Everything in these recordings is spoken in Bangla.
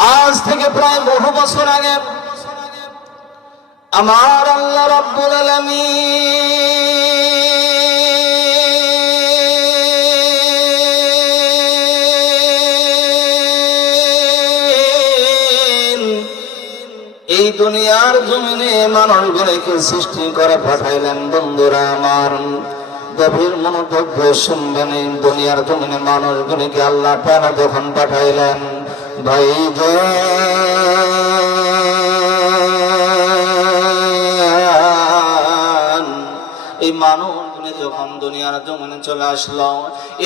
আজ থেকে প্রায় বহু বছর আগে আমার আল্লাহ রাব্বুল আলামিন এই দুনিয়ার জমিনে মানুষগুলোকে সৃষ্টি করে পাঠাইলেন। বন্ধুরা আমার, গভীর মনোযোগ দিয়ে শুনবেন। এই দুনিয়ার জমিনে মানুষগুলিকে আল্লাহ তাআলা যখন পাঠাইলেন, ভাই যে এই মানুষগুলি যখন দুনিয়ার জমিনে চলে আসলো,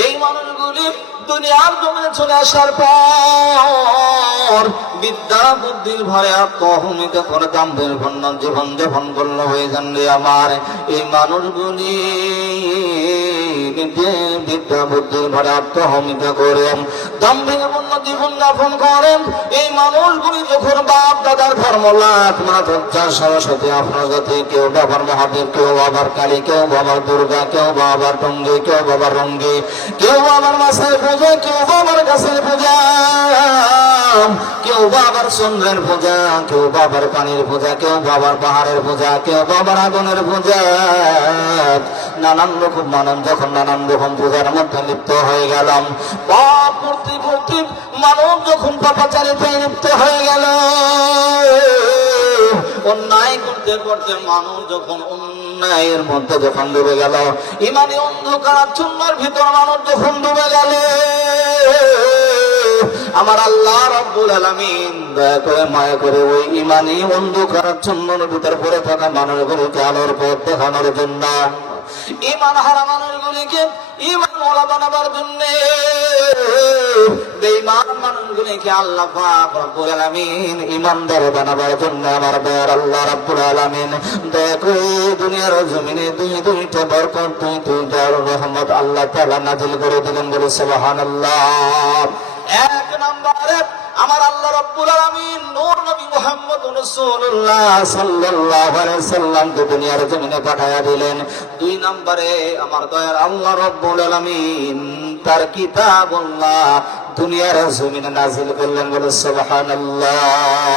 এই মানুষগুলি দুনিয়ার জমিনে চলে আসার পর বিদ্যা বুদ্ধির ভরে আত্মহমিকা করে দাম্ভের ভন্ন জীবন যাপন করল হয়ে যান রে আমার। এই মানুষগুলি বিদ্যা বুদ্ধির ভরে আত্মহমিকা করে দাম্ভের ভন্ন জীবন যাপন করেন। এই মানুষগুলি যখন বাপ দাদার ফর্মুলাত মাতা সরস্বতী আপনার জাতি, কেউ বাবার মহাদেব, কেউ বাবার কালী, কেউ বাবার দুর্গা, কেউ বাবার টঙ্গি, কেউ বাবার রঙ্গি, কেউ বাবার মাছের পূজা, কেউ বাবার গাছের পূজা, কেউ বাবার চন্দ্রের পূজা, কেউ বাবার পানির পূজা, কেউ বাবার পাহাড়ের পূজা, কেউ বাবার আগুনের পূজা, নানান রকম মানুষ যখন নানান রকম পূজার মধ্যে লিপ্ত হয়ে গেলাম, পাপ করতে করতে মানব যখন পাপাচারিতে লিপ্ত হয়ে গেল, অন্যায় করতে করতে মানুষ যখন অন্যায়ের মধ্যে যখন ডুবে গেল, ইমানি অন্ধকারাচ্ছন্নের ভিতর মানুষ যখন ডুবে গেল, আমার আল্লাহ রাব্বুল আলামিন দয়া করে মায়া করে ওই ইমানি অন্ধকারাচ্ছন্নের ভিতর পড়ে থাকা মানুষগুলোকে আলোর পথ দেখানোর জন্য, ইমান হারা মানুষগুলিকে ইমান ওয়ালা বানাবার জন্য, বেঈমান মানুষগুলিকে আল্লাহ পাক রব্বুল আলামিন ইমানদার বানাবার জন্য আমার দয়ার আল্লাহ রাব্বুল আলামিন দয়া করে দুনিয়ার জমিনে দুইটা বরকত, দুইটা রহমত আল্লাহ তাআলা নাযিল করে দিলেন। বলে সুবহানাল্লাহ। এক নম্বরে আমার আল্লাহ রাব্বুল আলামিন নূর নবী মুহাম্মদ রাসূলুল্লাহ সাল্লাল্লাহু আলাইহি ওয়াসাল্লাম দুনিয়ার জমিনে পাঠায়া দিলেন। দুই নম্বরে আমার দয়ার আল্লাহ রাব্বুল আলামিন তার কিতাবুল্লাহ দুনিয়ার জমিনে নাযিল করলেন। বলে সুবহানাল্লাহ।